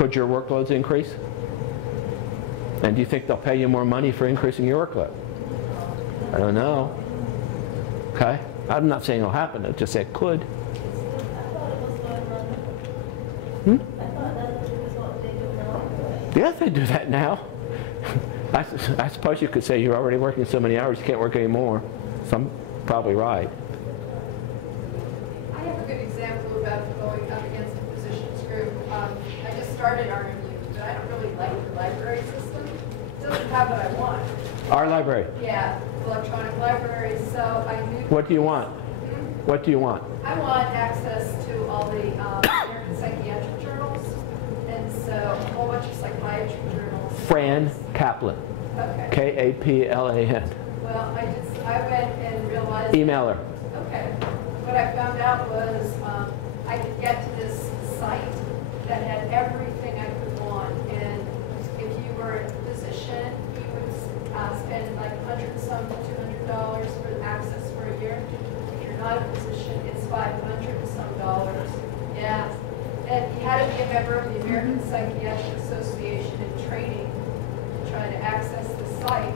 Could your workloads increase? And do you think they'll pay you more money for increasing your workload? I don't know. Okay? I'm not saying it'll happen, I just say it could. Yes, they do that now. I suppose you could say you're already working so many hours you can't work anymore. So I'm probably right. I have a good example about going up against a physicians group. I just started RMU, but I don't really like the library system. It doesn't have what I want. Our library? Yeah, electronic library. So I knew. What do you want? What do you want? I want access to all the American psychiatric journals, and so a whole bunch of psychiatry journals. Fran Kaplan. Okay. K-A-P-L-A-N. Well, I went and realized. Email her. Okay. What I found out was I could get to this site that had everything I could want, and if you were a physician, you would spend like $100-some to $200 for access for a year. If you're not a physician, it's $500-some. Yeah. And you had to be a member of the American Psychiatric Association in training to try to access the site.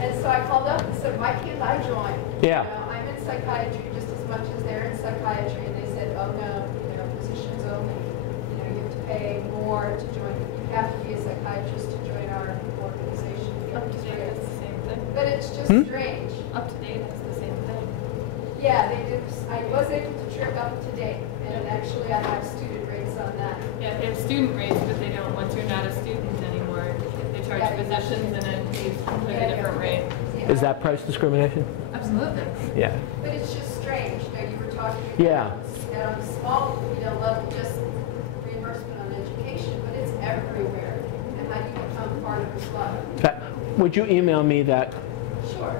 And so I called up and said, why can't I join? Yeah. You know, I'm in psychiatry just as much as they're in psychiatry. And they said, oh no, physicians only. You have to pay more to join. You have to be a psychiatrist to join our organization. Up to date, it's the same thing. But it's just strange. Up to date, it's the same thing. Yeah, they did. I was able to trip up to date. And actually I have student rates on that. Yeah, they have student rates, but they don't, once you're not a student anymore, they charge physicians and then fees completely different rate. Yeah. Is that price discrimination? Absolutely. Yeah. But it's just strange. You were talking Yeah. about on a small level, just reimbursement on education, but it's everywhere. And how do you become part of the club? Would you email me that? Sure.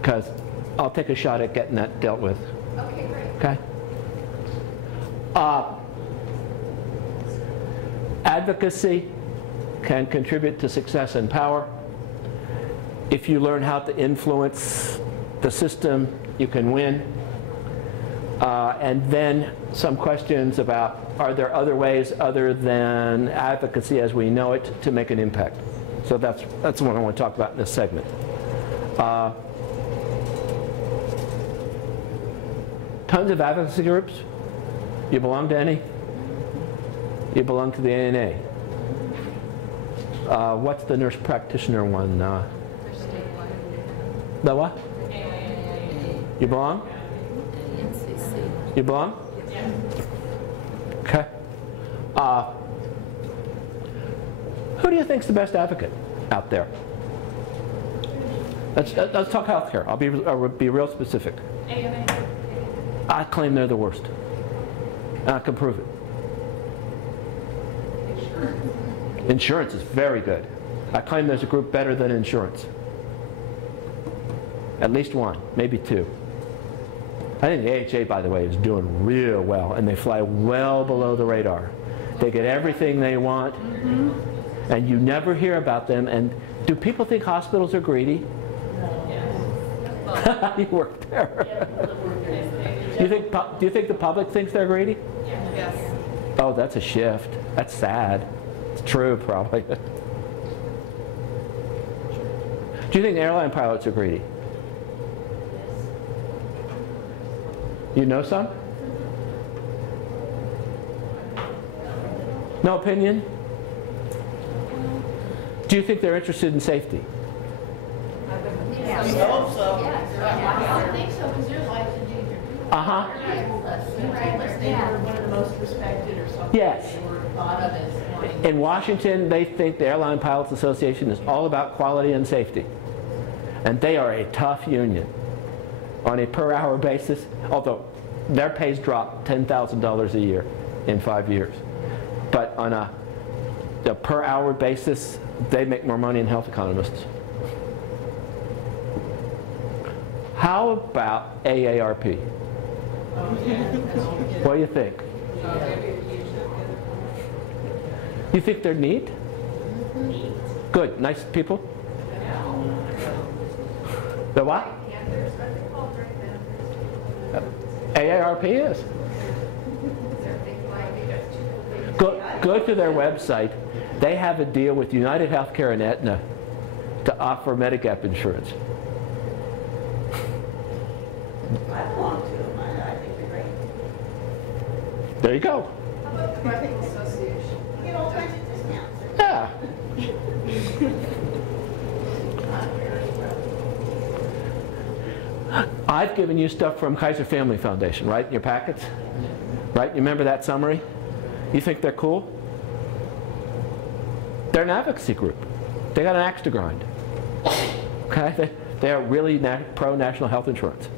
Because I'll take a shot at getting that dealt with. Okay, great. Okay? Advocacy can contribute to success and power. If you learn how to influence the system, you can win. And then some questions about, are there other ways other than advocacy as we know it to make an impact? So that's what I want to talk about in this segment. Tons of advocacy groups. You belong to any? You belong to the ANA. What's the nurse practitioner one? The what? You belong? You belong? Okay. Who do you think's the best advocate out there? Let's talk healthcare. I'll be real specific. I claim they're the worst. And I can prove it. Insurance is very good. I claim there's a group better than insurance. At least one, maybe two. I think the AHA, by the way, is doing real well, and they fly well below the radar. They get everything they want, and you never hear about them. And do people think hospitals are greedy? You work there. Do you think the public thinks they're greedy? Yes. Oh, that's a shift. That's sad. It's true, probably. Do you think airline pilots are greedy? You know some? No opinion? Do you think they're interested in safety? I hope so. I don't think so, because there's life in danger. Uh-huh. Unless they were one of the most respected or something. Yes. They were thought of as one. In Washington, they think the Airline Pilots Association is all about quality and safety. And they are a tough union on a per hour basis, although their pays dropped $10,000 a year in 5 years. But on a per hour basis, they make more money than health economists. How about AARP? What do you think? You think they're neat? Good, nice people? The what? AARP is. Go to their website. They have a deal with United Healthcare and Aetna to offer Medigap insurance. I belong to them. I think they're great. There you go. How about the Medical Association? You get all kinds of discounts. Yeah. I've given you stuff from Kaiser Family Foundation, right, in your packets? Right? You remember that summary? You think they're cool? They're an advocacy group. They got an axe to grind. Okay? They are really pro-national health insurance.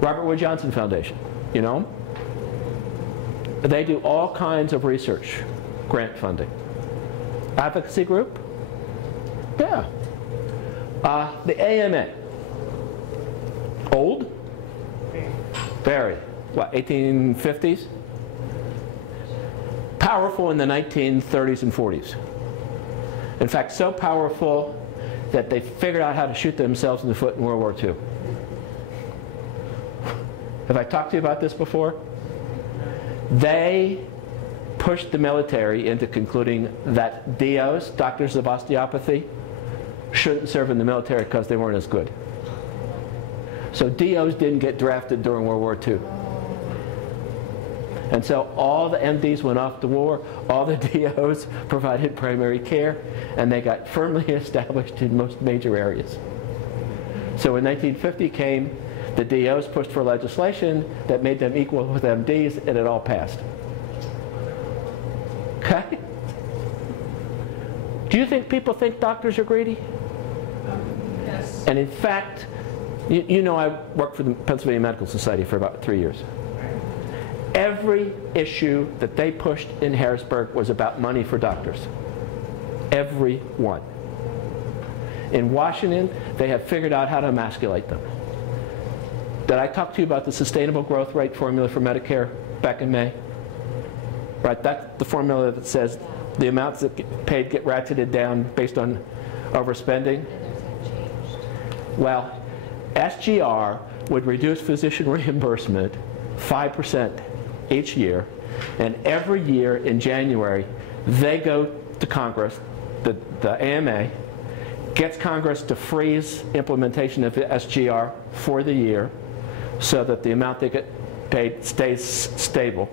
Robert Wood Johnson Foundation, you know them? They do all kinds of research, grant funding. Advocacy group? Yeah. The AMA. Old? Very. What, 1850s? Powerful in the 1930s and 40s. In fact, so powerful that they figured out how to shoot themselves in the foot in World War II. Have I talked to you about this before? They pushed the military into concluding that DOs, doctors of osteopathy, shouldn't serve in the military because they weren't as good. So DOs didn't get drafted during World War II. And so all the MDs went off to war, all the DOs provided primary care, and they got firmly established in most major areas. So when 1950 came, the DOs pushed for legislation that made them equal with MDs, and it all passed. Okay? Do you think people think doctors are greedy? Yes. And in fact, you know I worked for the Pennsylvania Medical Society for about 3 years. Every issue that they pushed in Harrisburg was about money for doctors. Every one. In Washington, they have figured out how to emasculate them. Did I talk to you about the sustainable growth rate formula for Medicare back in May? Right, that's the formula that says the amounts that get paid get ratcheted down based on overspending. Well, SGR would reduce physician reimbursement 5% each year, and every year in January they go to Congress, the AMA gets Congress to freeze implementation of SGR for the year so that the amount they get paid stays stable,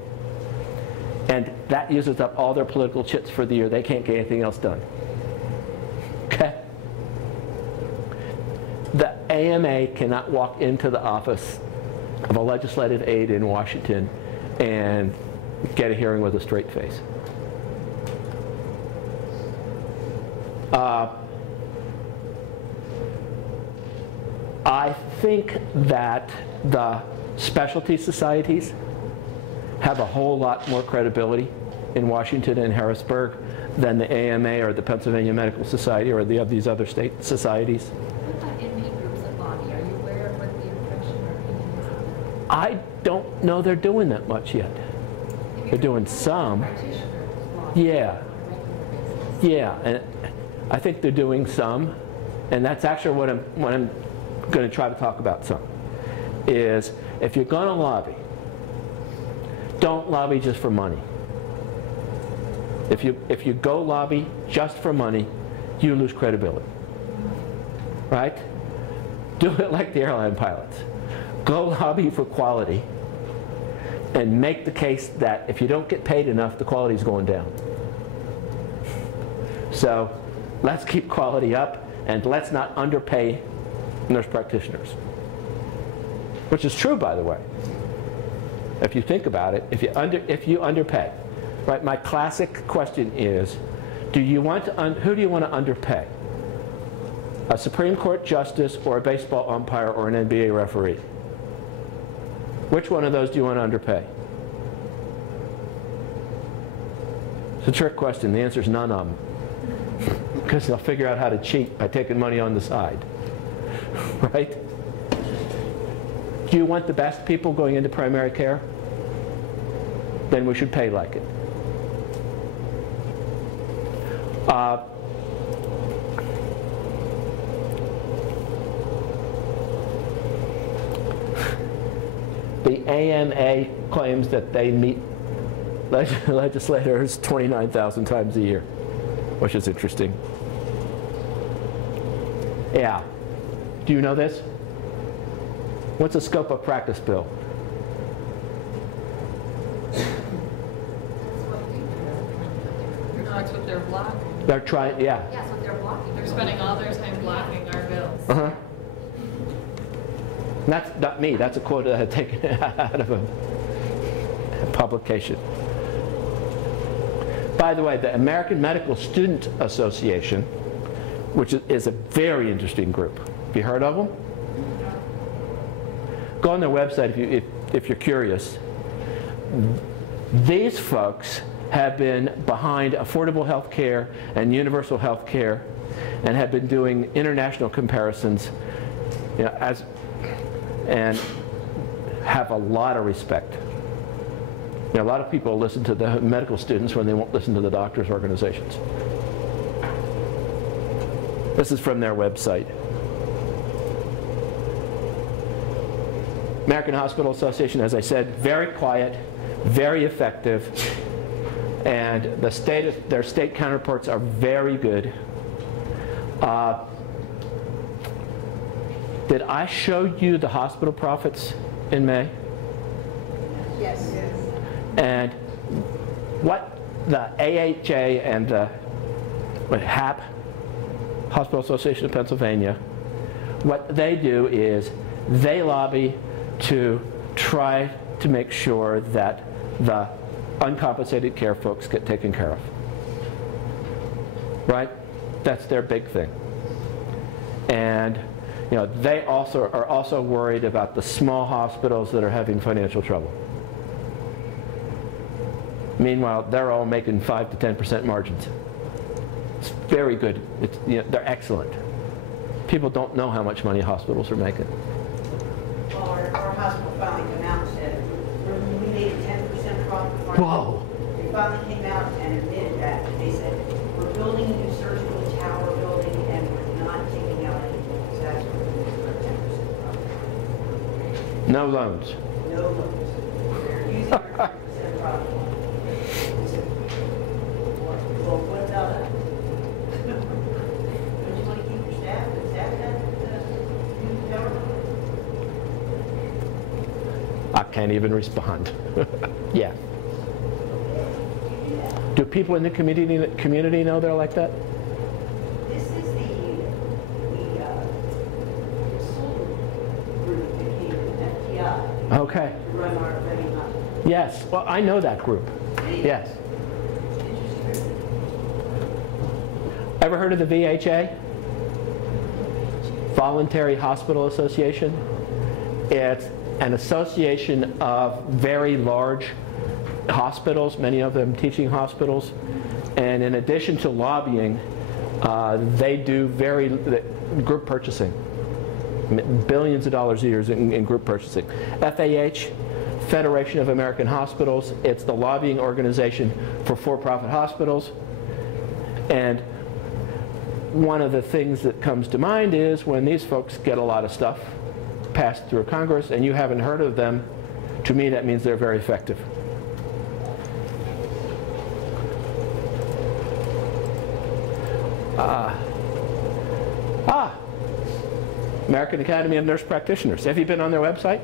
and that uses up all their political chips for the year. They can't get anything else done. Okay? The AMA cannot walk into the office of a legislative aide in Washington and get a hearing with a straight face. I think that the specialty societies have a whole lot more credibility in Washington and Harrisburg than the AMA or the Pennsylvania Medical Society or these other state societies. What about inmate groups that lobby? Are you aware of what the impression or opinion is of them? I don't know they're doing that much yet. They're doing some. Yeah. Yeah, and I think they're doing some, and that's actually what I'm going to try to talk about some, is if you're going to lobby, don't lobby just for money. If you go lobby just for money, you lose credibility. Right? Do it like the airline pilots. Go lobby for quality and make the case that if you don't get paid enough, the quality is going down. So let's keep quality up, and let's not underpay nurse practitioners. Which is true, by the way. If you think about it, if you underpay, right? My classic question is, who do you want to underpay? A Supreme Court justice or a baseball umpire or an NBA referee? Which one of those do you want to underpay? It's a trick question. The answer is none of them. Because they'll figure out how to cheat by taking money on the side. Right? Do you want the best people going into primary care? Then we should pay like it. The AMA claims that they meet legislators 29,000 times a year, which is interesting. Yeah. Do you know this? What's the scope of practice bill? That's what they're blocking. They're trying, yeah. That's what they're blocking. They're spending all their time blocking our bills. Uh-huh. That's not me. That's a quote that I had taken out of a publication. By the way, the American Medical Student Association, which is a very interesting group. Have you heard of them? Go on their website if you're curious. These folks have been behind affordable health care and universal health care and have been doing international comparisons, you know, and have a lot of respect. You know, a lot of people listen to the medical students when they won't listen to the doctors' organizations. This is from their website. American Hospital Association, as I said, very quiet, very effective, and their state counterparts are very good. Did I show you the hospital profits in May? Yes. And what the AHA and the HAP, Hospital Association of Pennsylvania, what they do is they lobby to try to make sure that the uncompensated care folks get taken care of. Right? That's their big thing. And you know, they are also worried about the small hospitals that are having financial trouble. Meanwhile, they're all making 5 to 10% margins. It's very good. It's, you know, they're excellent. People don't know how much money hospitals are making. Well, our hospital finally came out and said, we made a 10% profit margin. Whoa. They finally came out and admitted that. They said, we're building a new surgical tower building and we're not taking out anything. So that's what we're doing for 10% profit. No loans. No loans. They're using our 10% profit. We said, well, what about that? Don't you want to keep your staff? Is that new tower building? I can't even respond. Yeah. Do people in the community know they're like that? This is the consultant group that came from FTI Okay. to run our Reading Hospital. Yes. Well, I know that group. Yes. Interesting. Ever heard of the VHA? Voluntary Hospital Association? It's an association of very large hospitals, many of them teaching hospitals, and in addition to lobbying, they do group purchasing, billions of dollars a year in group purchasing. FAH, Federation of American Hospitals, it's the lobbying organization for for-profit hospitals, and one of the things that comes to mind is when these folks get a lot of stuff passed through Congress and you haven't heard of them, to me that means they're very effective. American Academy of Nurse Practitioners. Have you been on their website?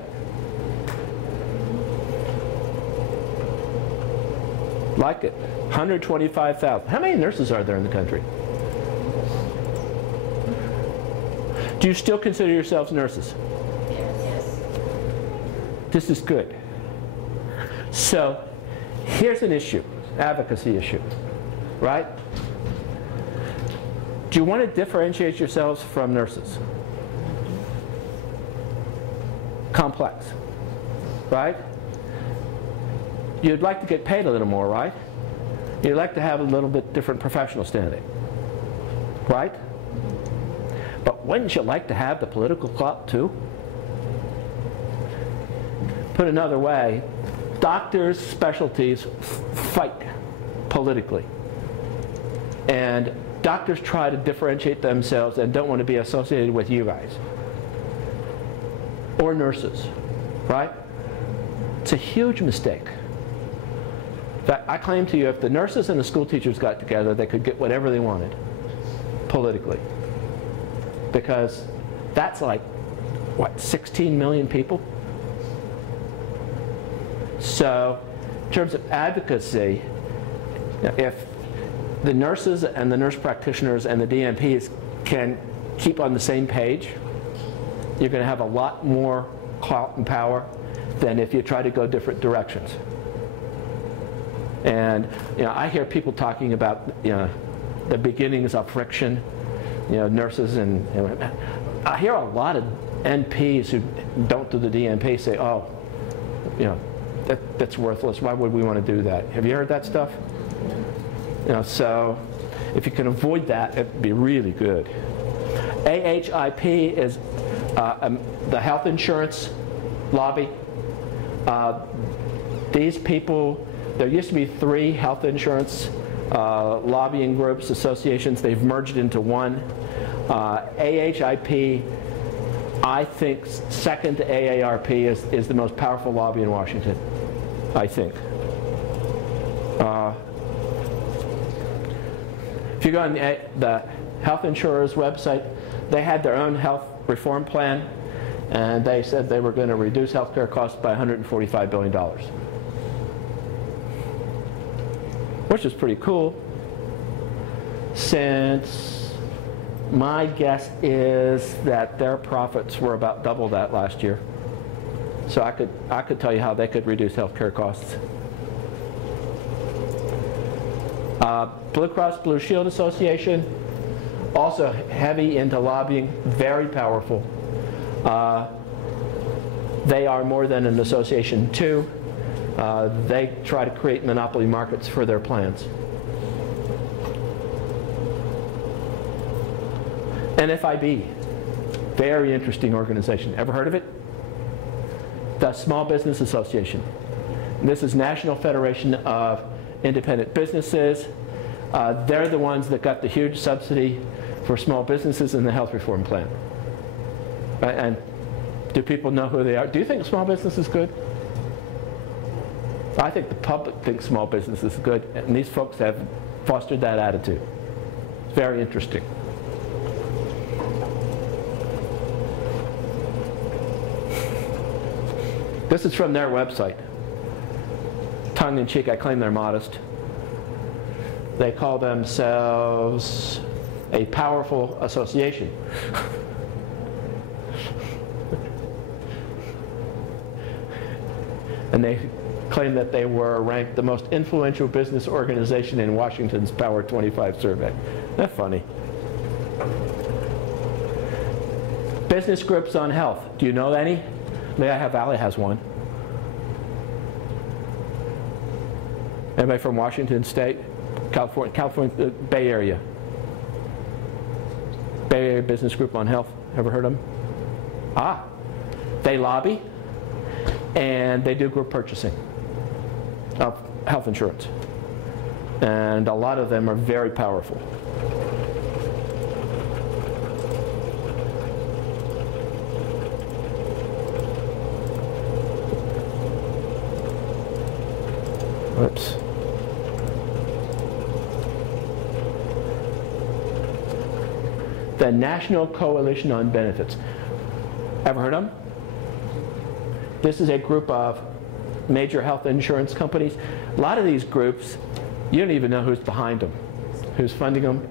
Like it. 125,000. How many nurses are there in the country? Do you still consider yourselves nurses? Yes. This is good. So here's an issue, advocacy issue, right? Do you want to differentiate yourselves from nurses? Complex, right? You'd like to get paid a little more, right? You'd like to have a little bit different professional standing, right? But wouldn't you like to have the political clout too? Put another way, doctors' specialties fight politically. And doctors try to differentiate themselves and don't want to be associated with you guys. Or nurses, right? It's a huge mistake. But I claim to you, if the nurses and the school teachers got together, they could get whatever they wanted, politically. Because that's like, what, 16 million people? So, in terms of advocacy, if the nurses and the nurse practitioners and the DNPs can keep on the same page, you're going to have a lot more clout and power than if you try to go different directions. And I hear people talking about the beginnings of friction, nurses and I hear a lot of NPs who don't do the DNP say, oh, that's worthless. Why would we want to do that? Have you heard that stuff? So if you can avoid that, it'd be really good. AHIP is the health insurance lobby. These people, there used to be 3 health insurance lobbying groups, associations. They've merged into one. AHIP, I think, second to AARP, is the most powerful lobby in Washington, I think. If you go on the health insurers website, they had their own health reform plan, and they said they were going to reduce health care costs by $145 billion. Which is pretty cool, since my guess is that their profits were about double that last year. So I could tell you how they could reduce health care costs. Blue Cross Blue Shield Association, also heavy into lobbying, very powerful. They are more than an association too. They try to create monopoly markets for their plans. NFIB, very interesting organization. Ever heard of it? The Small Business Association. This is National Federation of Independent Businesses. They're the ones that got the huge subsidy for small businesses in the health reform plan. And do people know who they are? Do you think small business is good? I think the public thinks small business is good, and these folks have fostered that attitude. It's very interesting. This is from their website. Tongue in cheek, I claim they're modest. They call themselves a powerful association. And they claim that they were ranked the most influential business organization in Washington's Power 25 survey. That's funny. Business groups on health. Do you know any? Lehigh Valley has one. Anybody from Washington State? California, Bay Area. Bay Area Business Group on Health. Ever heard of them? Ah, they lobby and they do group purchasing of health insurance. And a lot of them are very powerful. Oops. The National Coalition on Benefits. Ever heard of them? This is a group of major health insurance companies. A lot of these groups, you don't even know who's behind them, who's funding them.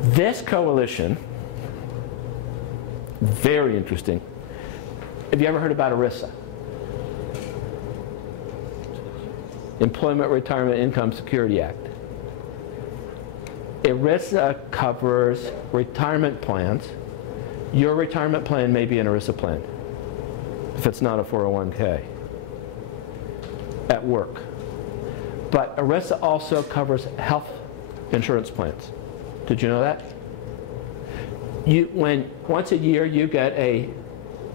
This coalition, very interesting. Have you ever heard about ERISA? Employment Retirement Income Security Act. ERISA covers retirement plans. Your retirement plan may be an ERISA plan if it's not a 401k at work. But ERISA also covers health insurance plans. Did you know that? Once a year you get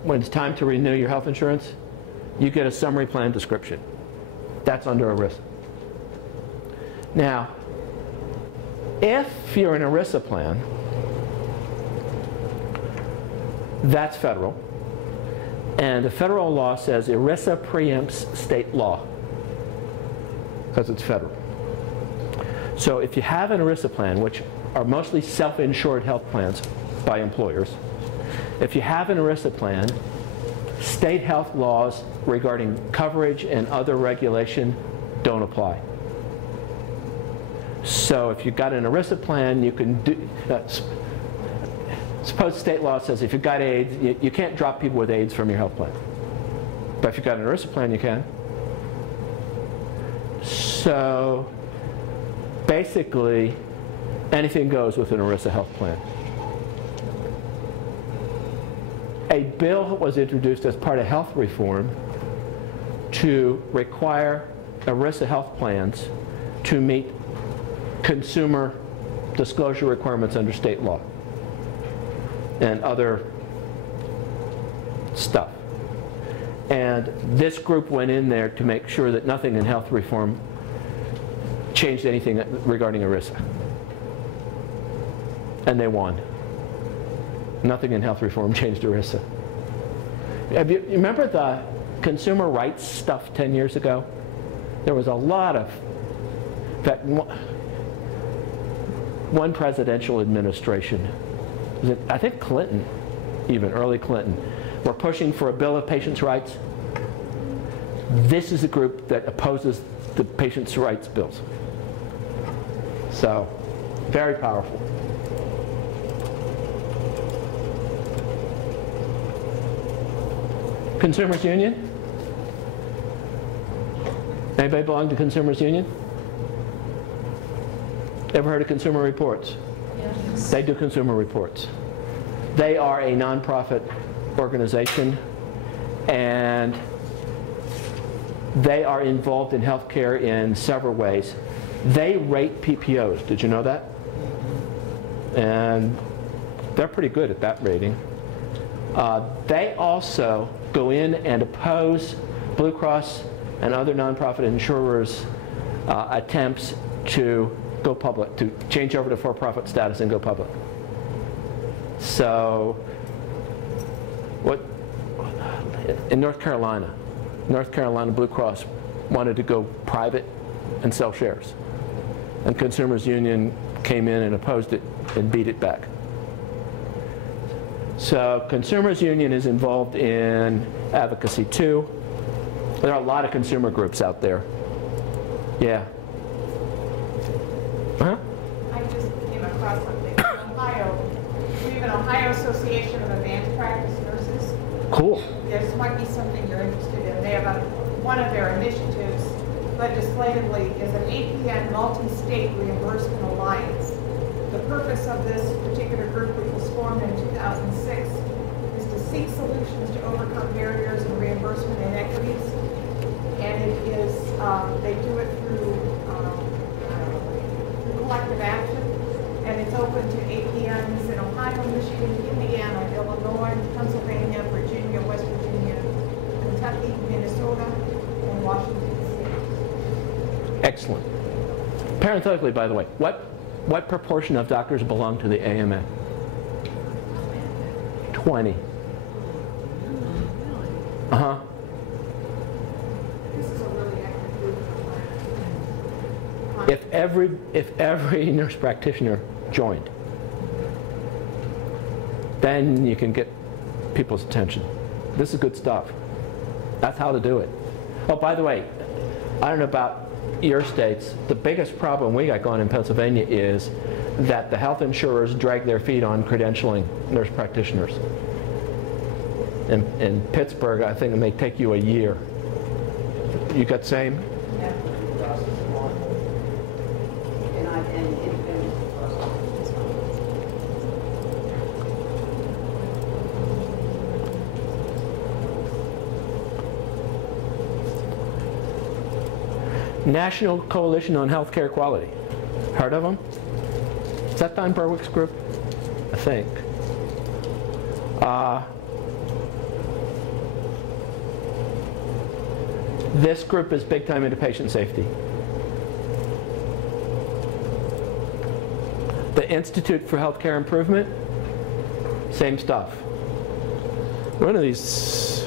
when it's time to renew your health insurance, you get a summary plan description. That's under ERISA. Now, if you're in an ERISA plan, that's federal. And the federal law says ERISA preempts state law because it's federal. So if you have an ERISA plan, which are mostly self-insured health plans by employers, if you have an ERISA plan, state health laws regarding coverage and other regulation don't apply. So if you've got an ERISA plan, you can do, suppose state law says if you've got AIDS, you can't drop people with AIDS from your health plan. But if you've got an ERISA plan, you can. So basically, anything goes with an ERISA health plan. A bill was introduced as part of health reform to require ERISA health plans to meet consumer disclosure requirements under state law and other stuff. And this group went in there to make sure that nothing in health reform changed anything regarding ERISA. And they won. Nothing in health reform changed ERISA. You remember the consumer rights stuff 10 years ago? There was a lot of, in fact, one presidential administration, I think Clinton, even early Clinton, were pushing for a Bill of Patients' Rights. This is a group that opposes the patients' rights bills. So, very powerful. Consumers Union? Anybody belong to Consumers Union? Ever heard of Consumer Reports? Yes. They do consumer reports. They are a nonprofit organization, and they are involved in healthcare in several ways. They rate PPOs. Did you know that? And they're pretty good at that rating. They also go in and oppose Blue Cross and other nonprofit insurers' attempts to go public, to change over to for-profit status and go public. So, in North Carolina Blue Cross wanted to go private and sell shares. And Consumers Union came in and opposed it and beat it back. So Consumers Union is involved in advocacy too. There are a lot of consumer groups out there. Yeah. Huh? I just came across something. In Ohio, we have an Ohio Association of Advanced Practice Nurses. Cool. This might be something you're interested in. They have one of their initiatives legislatively is an APN multi-state reimbursement alliance. The purpose of this particular group, which was formed in 2006, is to seek solutions to overcome barriers and reimbursement inequities. And it is, they do it through collective action, and it's open to APNs in Ohio, Michigan, Indiana, Illinois, Pennsylvania, Virginia, West Virginia, Kentucky, Minnesota, and Washington State. Excellent. Parenthetically, by the way, what proportion of doctors belong to the AMA? 20. Uh-huh. This is a really active group. If every nurse practitioner joined, then you can get people's attention. This is good stuff. That's how to do it. Oh, by the way, I don't know about your states, the biggest problem we got going in Pennsylvania is that the health insurers drag their feet on credentialing nurse practitioners. In Pittsburgh, I think it may take you a year. You got the same? Yeah. National Coalition on Healthcare Quality. Heard of them? Is that Don Berwick's group? I think. This group is big time into patient safety. The Institute for Healthcare Improvement, same stuff. One of these